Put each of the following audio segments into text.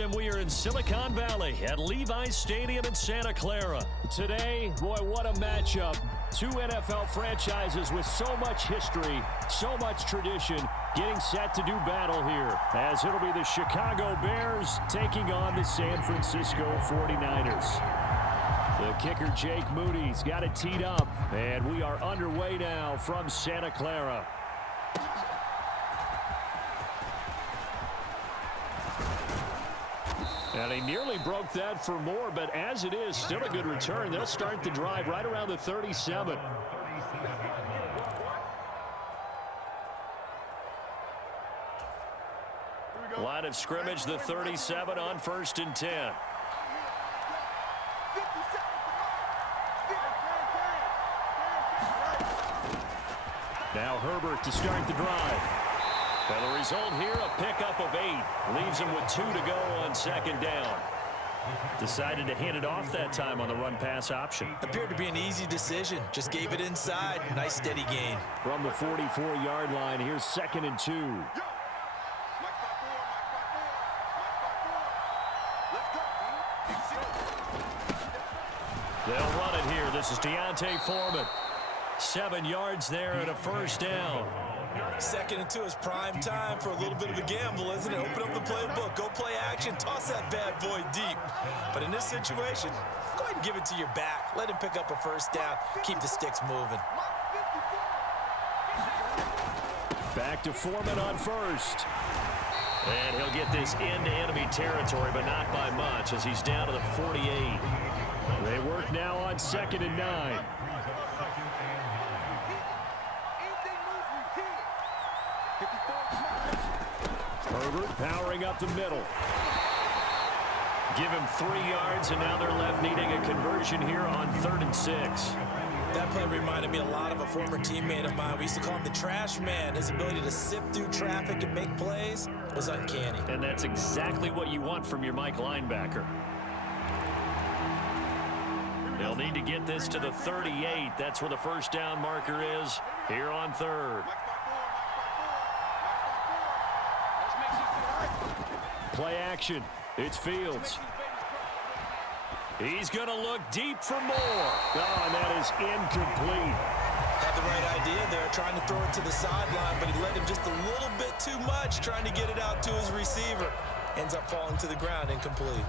and we are in Silicon Valley at Levi's Stadium in Santa Clara. Today, boy, what a matchup. Two NFL franchises with so much history, so much tradition, getting set to do battle here, as it'll be the Chicago Bears taking on the San Francisco 49ers. The kicker, Jake Moody's got it teed up, and we are underway now from Santa Clara. And he nearly broke that for more, but as it is, still a good return. They'll start the drive right around the 37. Line of scrimmage, the 37 on 1st and 10. Now Herbert to start the drive. Well, the result here, a pickup of 8. Leaves him with 2 to go on 2nd down. Decided to hand it off that time on the run-pass option. Appeared to be an easy decision. Just gave it inside. Nice steady gain. From the 44-yard line, here's 2nd and 2. They'll run it here. This is Deontay Foreman. 7 yards there and a 1st down. 2nd and 2 is prime time for a little bit of a gamble, isn't it? Open up the playbook, go play action, toss that bad boy deep. But in this situation, go ahead and give it to your back. Let him pick up a 1st down. Keep the sticks moving. Back to Foreman on 1st. And he'll get this into enemy territory, but not by much as he's down to the 48. They work now on 2nd and 9. Herbert powering up the middle. Give him 3 yards, and now they're left needing a conversion here on 3rd and 6. That play reminded me a lot of a former teammate of mine. We used to call him the trash man. His ability to sift through traffic and make plays was uncanny. And that's exactly what you want from your Mike linebacker. They'll need to get this to the 38. That's where the 1st down marker is here on 3rd. Play action. It's Fields. He's going to look deep for more. Oh, and that is incomplete. Had the right idea there, trying to throw it to the sideline, but he let him just a little bit too much, trying to get it out to his receiver. Ends up falling to the ground, incomplete.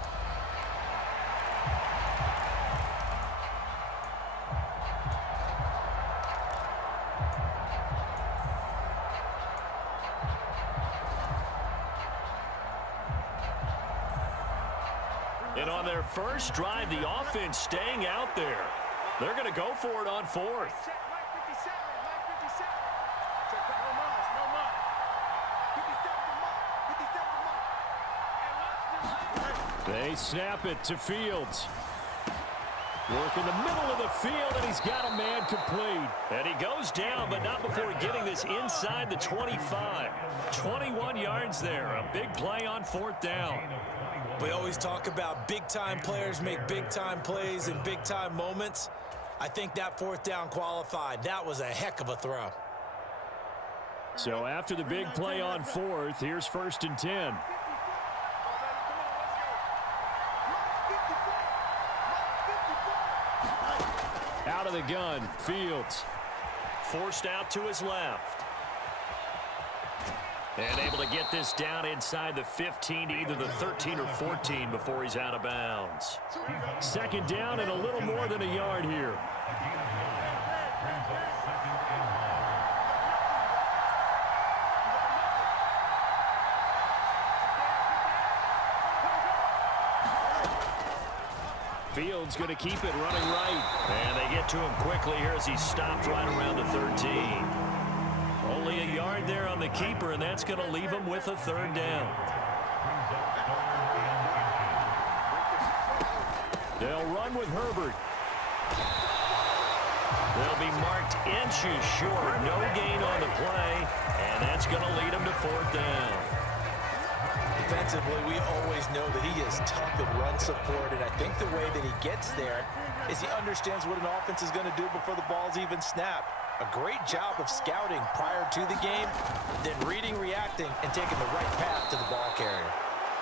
And on their first drive, the offense staying out there. They're going to go for it on 4th. They snap it to Fields. Work in the middle of the field, and he's got a man complete. And he goes down, but not before getting this inside the 25. 21 yards there. A big play on 4th down. We always talk about big-time players make big-time plays in big-time moments. I think that 4th down qualified. That was a heck of a throw. So after the big play on 4th, here's 1st and 10. Out of the gun, Fields. Forced out to his left. And able to get this down inside the 15 to either the 13 or 14 before he's out of bounds. 2nd down and a little more than a yard here. Fields going to keep it running right. And they get to him quickly here as he's stopped right around the 13. Only a yard there on the keeper, and that's going to leave him with a 3rd down. They'll run with Herbert. They'll be marked inches short. No gain on the play, and that's going to lead him to 4th down. Defensively, we always know that he is tough in run support, and I think the way that he gets there is he understands what an offense is going to do before the ball's even snapped. A great job of scouting prior to the game, then reading, reacting, and taking the right path to the ball carrier.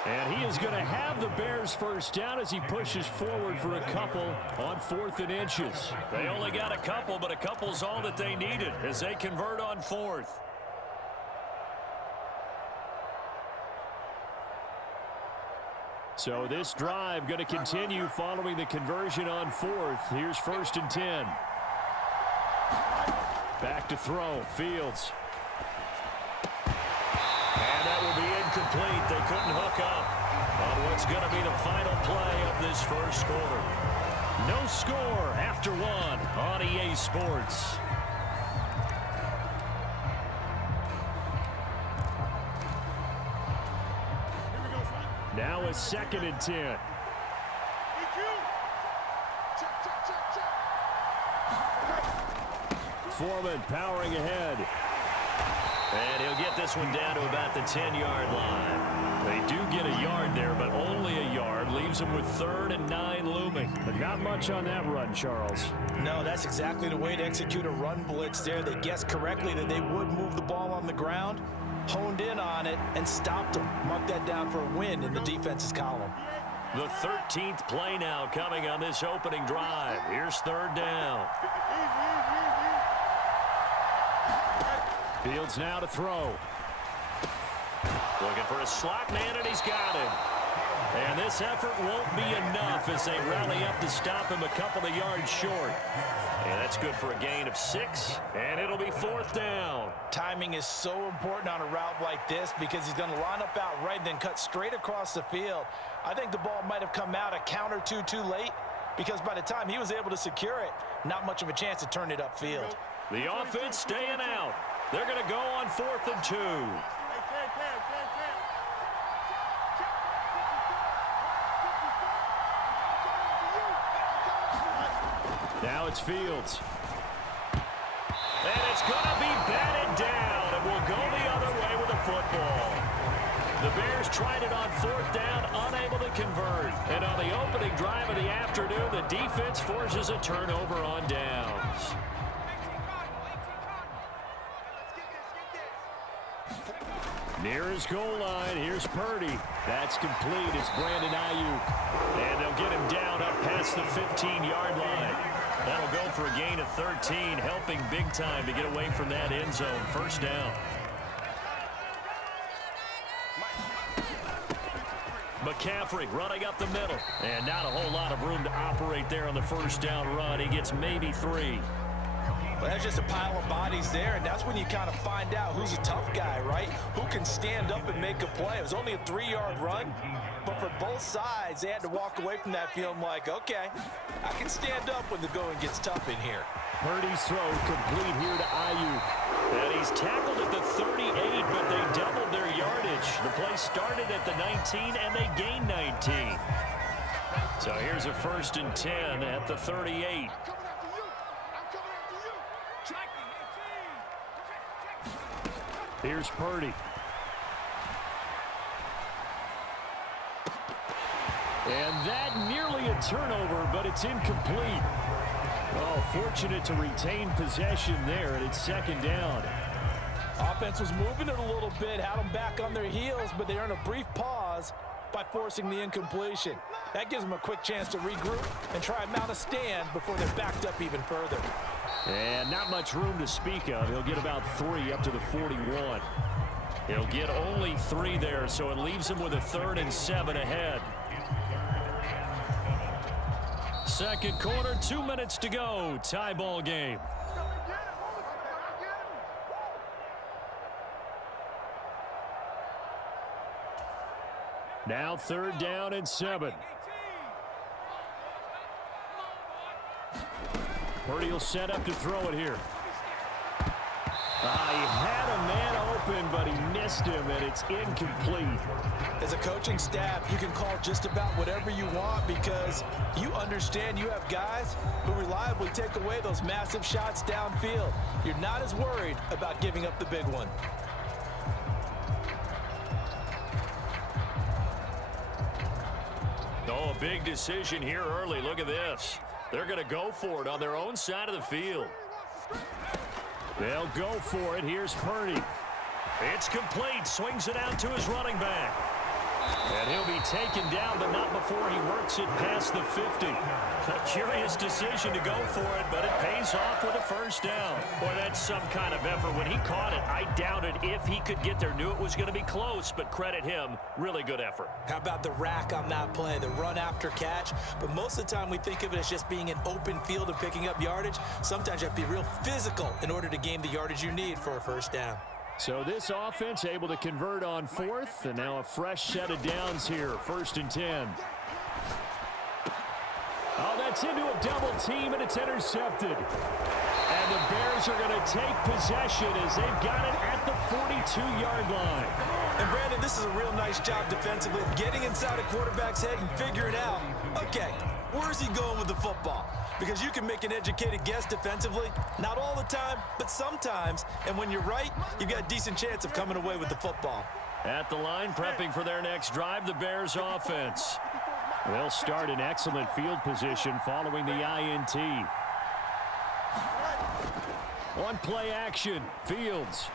And he is going to have the Bears first down as he pushes forward for a couple on 4th and inches. They only got a couple, but a couple's all that they needed as they convert on 4th. So this drive going to continue following the conversion on 4th. Here's 1st and 10. Back to throw. Fields. And that will be incomplete. They couldn't hook up on what's going to be the final play of this first quarter. No score after 1 on EA Sports. Now a 2nd and 10. Foreman powering ahead. And he'll get this one down to about the 10-yard line. They do get a yard there, but only a yard. Leaves them with 3rd and 9 looming. But not much on that run, Charles. No, that's exactly the way to execute a run blitz there. They guessed correctly that they would move the ball on the ground, honed in on it, and stopped them. Mark that down for a win in the defense's column. The 13th play now coming on this opening drive. Here's 3rd down. Fields now to throw. Looking for a slot man, and he's got him. And this effort won't be enough as they rally up to stop him a couple of yards short. And that's good for a gain of 6, and it'll be 4th down. Timing is so important on a route like this because he's going to line up out right and then cut straight across the field. I think the ball might have come out a count or two too late because by the time he was able to secure it, not much of a chance to turn it upfield. The offense staying out. They're going to go on 4th and 2. Now it's Fields. And it's going to be batted down, and we'll go the other way with the football. The Bears tried it on 4th down, unable to convert. And on the opening drive of the afternoon, the defense forces a turnover on downs. Near his goal line, here's Purdy. That's complete. It's Brandon Ayuk. And they'll get him down up past the 15-yard line. That'll go for a gain of 13, helping big time to get away from that end zone. 1st down. McCaffrey running up the middle. And not a whole lot of room to operate there on the 1st down run. He gets maybe 3. Well, that's just a pile of bodies there, and that's when you kind of find out who's a tough guy, right? Who can stand up and make a play. It was only a 3-yard run, but for both sides, they had to walk away from that feeling like, okay, I can stand up when the going gets tough in here. Purdy's throw complete here to Ayuk. And he's tackled at the 38, but they doubled their yardage. The play started at the 19, and they gained 19. So here's a 1st and 10 at the 38. Here's Purdy. And that nearly a turnover, but it's incomplete. Oh, fortunate to retain possession there, and it's 2nd down. Offense was moving it a little bit, had them back on their heels, but they earned a brief pause by forcing the incompletion. That gives them a quick chance to regroup and try and mount a stand before they're backed up even further. And not much room to speak of. He'll get about 3 up to the 41. He'll get only 3 there, so it leaves him with a 3rd and 7 ahead. 2nd quarter, 2 minutes to go. Tie ball game. Now 3rd down and 7. Purdy will set up to throw it here. He had a man open, but he missed him, and it's incomplete. As a coaching staff, you can call just about whatever you want because you understand you have guys who reliably take away those massive shots downfield. You're not as worried about giving up the big one. Oh, a big decision here early. Look at this. They're going to go for it on their own side of the field. They'll go for it. Here's Purdy. It's complete. Swings it out to his running back. And he'll be taken down, but not before he works it past the 50. A curious decision to go for it, but it pays off with a first down. Boy, that's some kind of effort. When he caught it, I doubted if he could get there. Knew it was going to be close, but credit him. Really good effort. How about the rack on that play, the run after catch? But most of the time we think of it as just being an open field and picking up yardage. Sometimes you have to be real physical in order to gain the yardage you need for a first down. So this offense able to convert on fourth, and now a fresh set of downs here, 1st and 10. Oh, that's into a double team, and it's intercepted. And the Bears are going to take possession as they've got it at the 42-yard line. And Brandon, this is a real nice job defensively of getting inside a quarterback's head and figuring out, okay, where's he going with the football? Because you can make an educated guess defensively, not all the time, but sometimes. And when you're right, you've got a decent chance of coming away with the football. At the line, prepping for their next drive, the Bears offense. They'll start in excellent field position following the INT. On play action, Fields.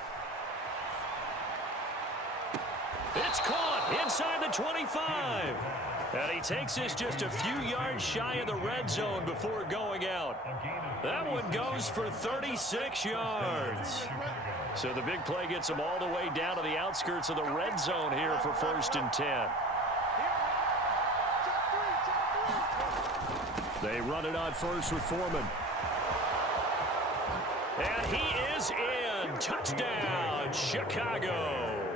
It's caught inside the 25. And he takes this just a few yards shy of the red zone before going out. That one goes for 36 yards. So the big play gets them all the way down to the outskirts of the red zone here for 1st and 10. They run it on first with Foreman. And he is in. Touchdown, Chicago.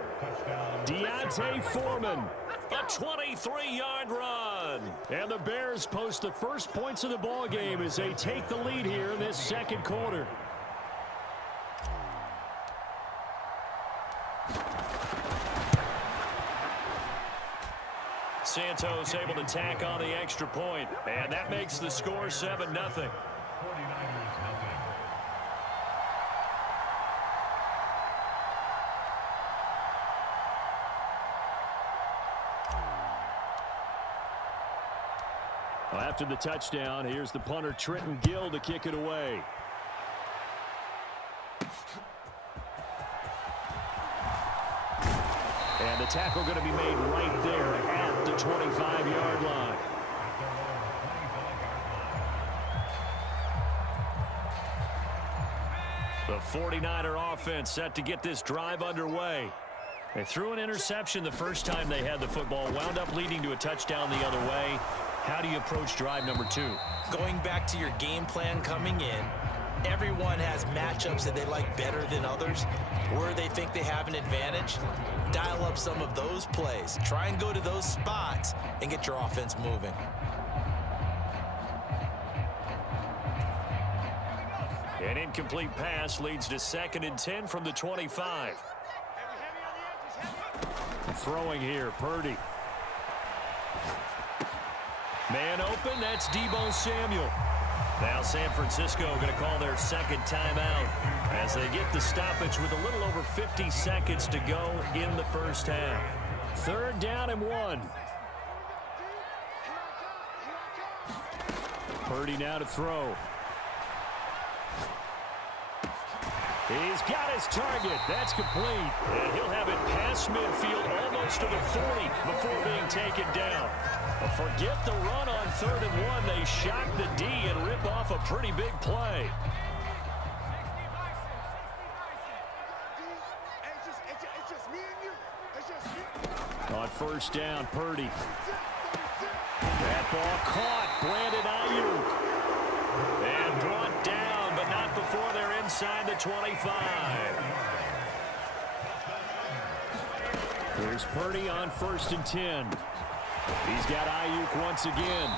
Deontay Foreman. A 23-yard run. And the Bears post the first points of the ball game as they take the lead here in this second quarter. Santos able to tack on the extra point, and that makes the score 7-0. After the touchdown, here's the punter Trenton Gill to kick it away. And the tackle going to be made right there at the 25-yard line. The 49er offense set to get this drive underway. They threw an interception the first time they had the football, wound up leading to a touchdown the other way. How do you approach drive number 2? Going back to your game plan coming in, everyone has matchups that they like better than others, where they think they have an advantage. Dial up some of those plays. Try and go to those spots and get your offense moving. An incomplete pass leads to 2nd and 10 from the 25. Throwing here, Purdy. Man open, that's Deebo Samuel. Now San Francisco going to call their second timeout as they get the stoppage with a little over 50 seconds to go in the first half. 3rd down and 1. Purdy now to throw. He's got his target. That's complete. And he'll have it past midfield almost to the 40 before being taken down. But forget the run on 3rd and 1. They shock the D and rip off a pretty big play. On 1st down, Purdy. That ball caught. Brandon Ayuk. And brought down, but not before they're inside the 25. Here's Purdy on 1st and 10. He's got Ayuk once again.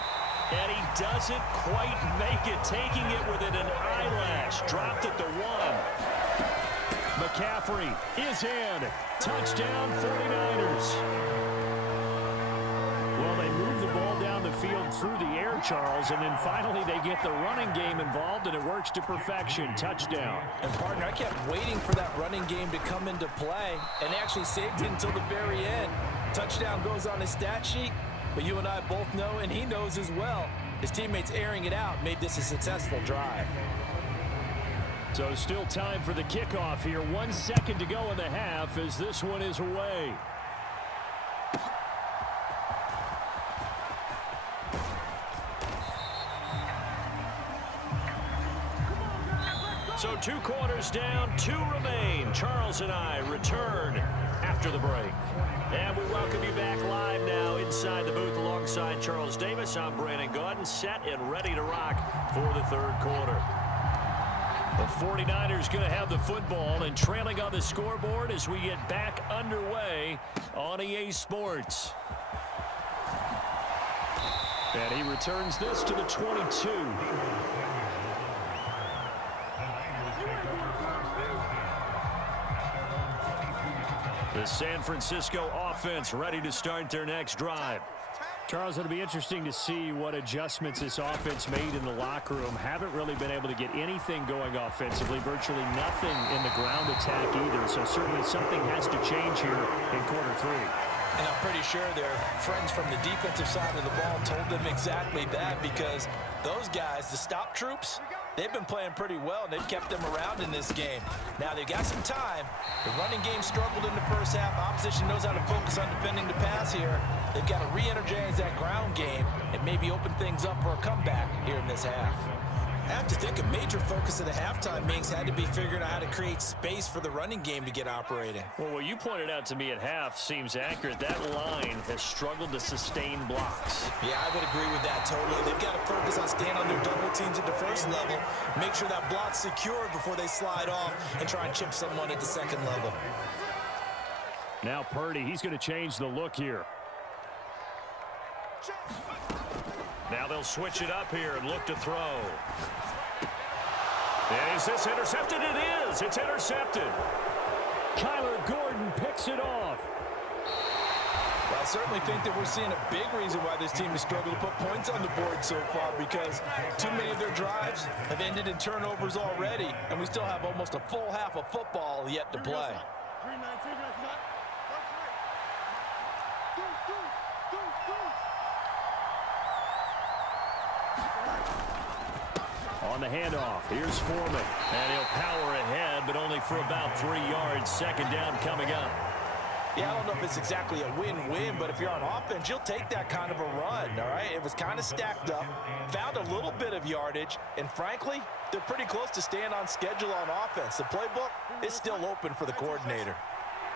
And he doesn't quite make it, taking it within an eyelash. Dropped at the 1. McCaffrey is in. Touchdown, 49ers. Well, they move the ball down the field through the air, Charles, and then finally they get the running game involved, and it works to perfection. Touchdown. And, partner, I kept waiting for that running game to come into play and actually saved it until the very end. Touchdown goes on his stat sheet, but you and I both know, and he knows as well, his teammates airing it out made this a successful drive. So still time for the kickoff here. 1 second to go in the half as this one is away. So 2 quarters down, 2 remain. Charles and I return after the break. And we welcome you back live now inside the booth alongside Charles Davis. I'm Brandon Gaudin, set and ready to rock for the 3rd quarter. The 49ers going to have the football and trailing on the scoreboard as we get back underway on EA Sports. And he returns this to the 22. The San Francisco offense ready to start their next drive. Charles, it'll be interesting to see what adjustments this offense made in the locker room. Haven't really been able to get anything going offensively, virtually nothing in the ground attack either. So certainly something has to change here in quarter 3. And I'm pretty sure their friends from the defensive side of the ball told them exactly that, because those guys, the stop troops, they've been playing pretty well, and they've kept them around in this game. Now, they've got some time. The running game struggled in the first half. Opposition knows how to focus on defending the pass here. They've got to re-energize that ground game and maybe open things up for a comeback here in this half. I have to think a major focus of the halftime meetings had to be figuring out how to create space for the running game to get operating. Well, what you pointed out to me at half seems accurate. That line has struggled to sustain blocks. Yeah, I would agree with that totally. They've got to focus on staying on their double teams at the first level, make sure that block's secure before they slide off and try and chip someone at the second level. Now Purdy, he's going to change the look here. Now they'll switch it up here and look to throw. Is this intercepted? It is. It's intercepted. Kyler Gordon picks it off. Well, I certainly think that we're seeing a big reason why this team has struggled to put points on the board so far, because too many of their drives have ended in turnovers already, and we still have almost a full half of football yet to play. On the handoff, here's Foreman. And he'll power ahead, but only for about 3 yards. 2nd down coming up. Yeah, I don't know if it's exactly a win-win, but if you're on offense, you'll take that kind of a run, all right? It was kind of stacked up, found a little bit of yardage, and frankly, they're pretty close to staying on schedule on offense. The playbook is still open for the coordinator.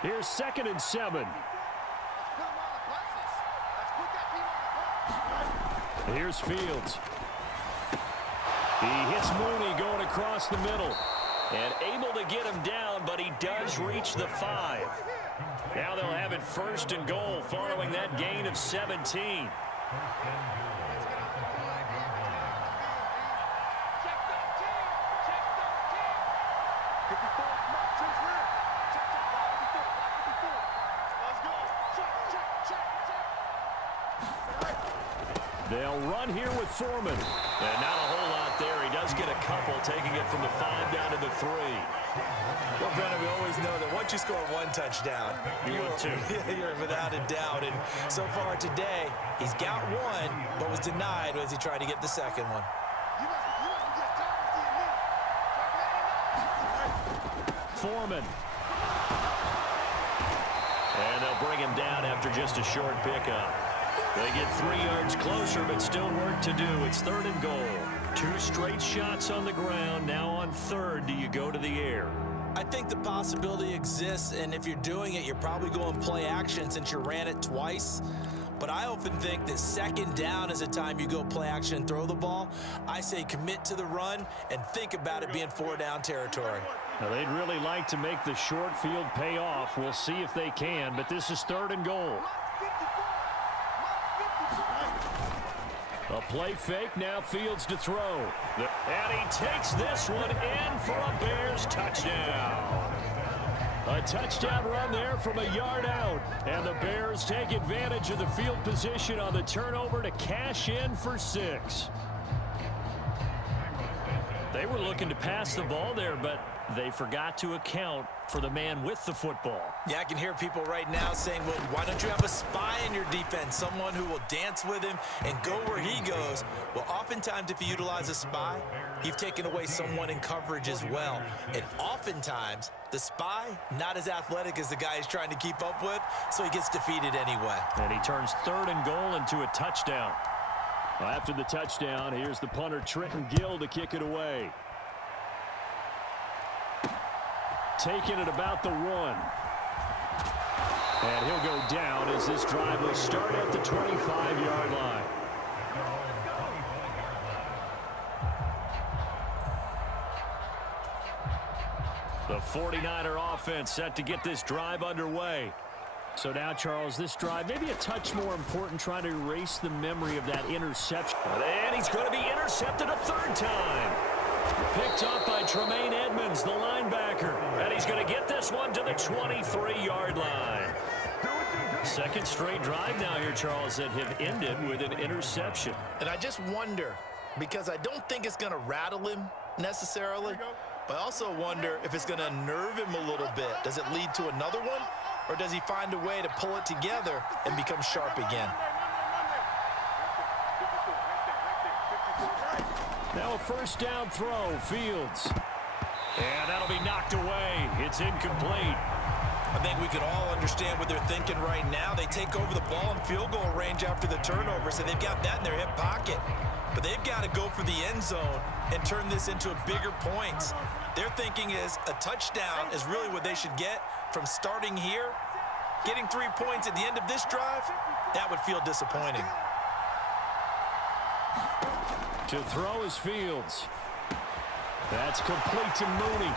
Here's 2nd and 7. Here's Fields. He hits Mooney going across the middle. And able to get him down, but he does reach the 5. Now they'll have it 1st and goal following that gain of 17. They'll run here with Foreman. And not a whole lot there. He does get a couple, taking it from the 5 down to the 3. Well, Brennan, we always know that once you score 1 touchdown, you're without a doubt. And so far today, he's got 1, but was denied as he tried to get the 2nd one. Foreman. And they'll bring him down after just a short pickup. They get 3 yards closer, but still work to do. It's 3rd and goal. 2 straight shots on the ground. Now on 3rd, do you go to the air? I think the possibility exists, and if you're doing it, you're probably going play action since you ran it twice. But I often think that 2nd down is a time you go play action and throw the ball. I say commit to the run and think about it being 4 down territory. Now, they'd really like to make the short field pay off. We'll see if they can, but this is 3rd and goal. A play fake, now Fields to throw. And he takes this one in for a Bears touchdown. A touchdown run there from a yard out. And the Bears take advantage of the field position on the turnover to cash in for 6. They were looking to pass the ball there, but they forgot to account for the man with the football. Yeah, I can hear people right now saying, well, why don't you have a spy in your defense, someone who will dance with him and go where he goes? Well, oftentimes if you utilize a spy, you've taken away someone in coverage as well. And oftentimes, the spy, not as athletic as the guy he's trying to keep up with, so he gets defeated anyway. And he turns 3rd and goal into a touchdown. After the touchdown, here's the punter Trenton Gill to kick it away. taken at about the 1. And he'll go down as this drive will start at the 25-yard line. The 49er offense set to get this drive underway. So now, Charles, this drive maybe a touch more important, trying to erase the memory of that interception. And he's going to be intercepted a third time. Picked up by Tremaine Edmonds, the linebacker. And he's going to get this one to the 23-yard line. Second straight drive now here, Charles, that have ended with an interception. And I just wonder, because I don't think it's going to rattle him necessarily, but I also wonder if it's going to nerve him a little bit. Does it lead to another one? Or does he find a way to pull it together and become sharp again? Now a first down throw, Fields. And that'll be knocked away. It's incomplete. I think we can all understand what they're thinking right now. They take over the ball in field goal range after the turnover, so they've got that in their hip pocket. But they've got to go for the end zone and turn this into a bigger points. Their thinking is a touchdown is really what they should get from starting here. Getting 3 points at the end of this drive, that would feel disappointing. To throw is Fields. That's complete to Mooney.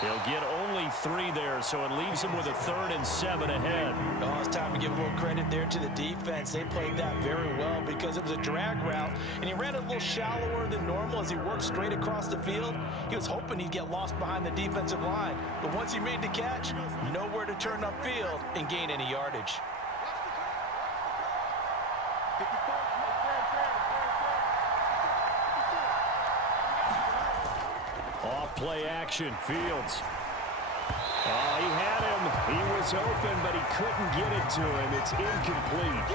He'll get only 3 there, so it leaves him with a 3rd and 7 ahead. Oh, it's time to give a little credit there to the defense. They played that very well because it was a drag route, and he ran a little shallower than normal as he worked straight across the field. He was hoping he'd get lost behind the defensive line, but once he made the catch, nowhere to turn upfield and gain any yardage. Play action, Fields. Oh, he had him. He was open, but he couldn't get it to him. It's incomplete.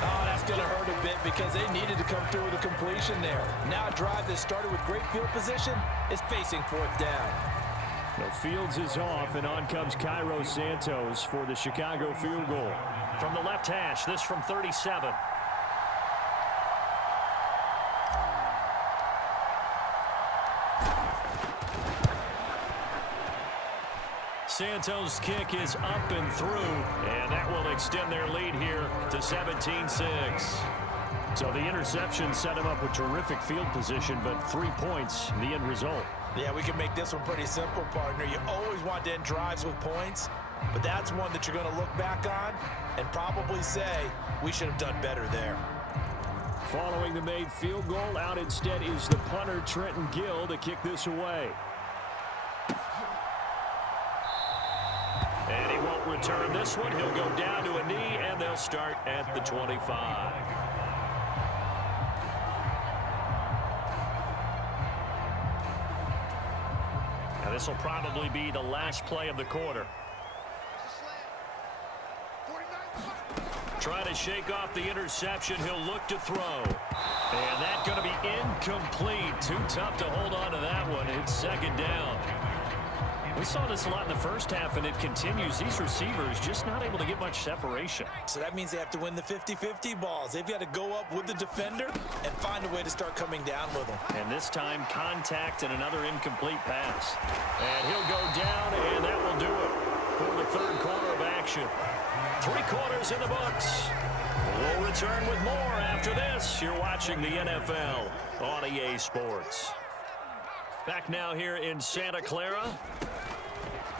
Oh, that's going to hurt a bit because they needed to come through with a completion there. Now a drive that started with great field position is facing 4th down. The Fields is off, and on comes Cairo Santos for the Chicago field goal. From the left hash, this from 37. Santos' kick is up and through, and that will extend their lead here to 17-6. So the interception set him up with terrific field position, but 3 points, the end result. Yeah, we can make this one pretty simple, partner. You always want to end drives with points, but that's one that you're going to look back on and probably say, we should have done better there. Following the made field goal, out instead is the punter, Trenton Gill, to kick this away. And he won't return this one. He'll go down to a knee, and they'll start at the 25. Now this will probably be the last play of the quarter. Trying to shake off the interception. He'll look to throw. And that's going to be incomplete. Too tough to hold on to that one. It's 2nd down. We saw this a lot in the first half, and it continues. These receivers just not able to get much separation. So that means they have to win the 50-50 balls. They've got to go up with the defender and find a way to start coming down with them. And this time, contact and another incomplete pass. And he'll go down, and that will do it for the 3rd quarter of action. 3 quarters in the books. We'll return with more after this. You're watching the NFL on EA Sports. Back now here in Santa Clara.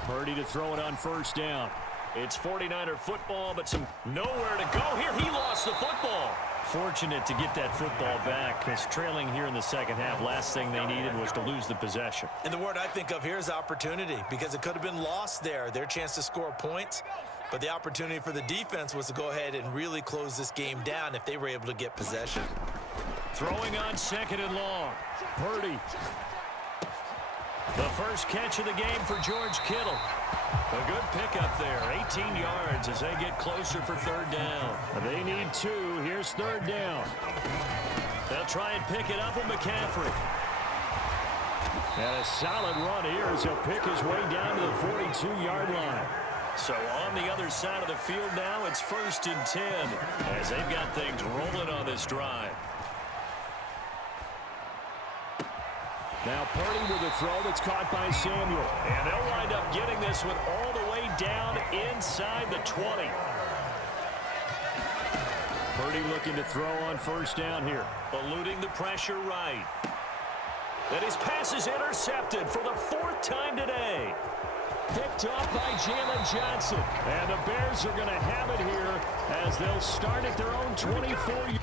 Purdy to throw it on 1st down. It's 49er football, but nowhere to go here. He lost the football. Fortunate to get that football back, because trailing here in the 2nd half, last thing they needed was to lose the possession. And the word I think of here is opportunity, because it could have been lost there, their chance to score points. But the opportunity for the defense was to go ahead and really close this game down if they were able to get possession. Throwing on 2nd and long. Purdy. The first catch of the game for George Kittle. A good pickup there. 18 yards as they get closer for 3rd down. They need 2. Here's 3rd down. They'll try and pick it up with McCaffrey. And a solid run here as he'll pick his way down to the 42-yard line. So on the other side of the field now, it's 1st and 10 as they've got things rolling on this drive. Now Purdy with a throw that's caught by Samuel. And they'll wind up getting this one all the way down inside the 20. Purdy looking to throw on first down here. Eluding the pressure right. And his pass is intercepted for the 4th time today. Picked off by Jalen Johnson. And the Bears are going to have it here as they'll start at their own 24.